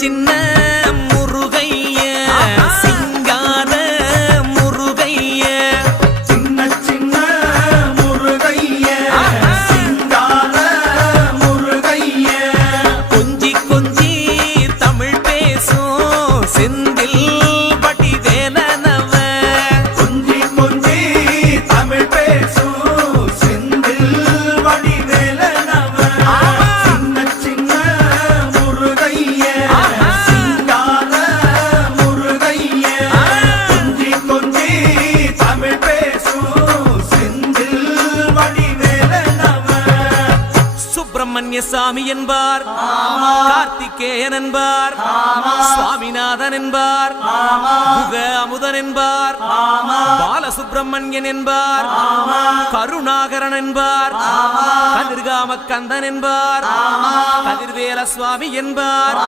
சின்ன முருகைய சிங்கார முருகைய சின்ன சின்ன முருகைய சிங்கார முருகைய கொஞ்சி கொஞ்சி தமிழ் பேசும் செந்தில் வடிவேலனவ கொஞ்சி கொஞ்சி தமிழ் பேசும் செந்தில் வடிவேலனவ சின்ன சின்ன முருகைய சிங்கார முருகைய கொஞ்சி கொஞ்சி தமிழ் பேசும் செந்தில் வடிவேலனவ சுப்பிரமணிய சாமி என்பார், கார்த்திகேயன் என்பார், சுவாமிநாதன் என்பார், முக அமுதன் என்பார், பாலசுப்பிரமணியன் என்பார், கருணாகரன் என்பார், கதிர்காம கந்தன் என்பார், கதிர்வேல சுவாமி என்பார்.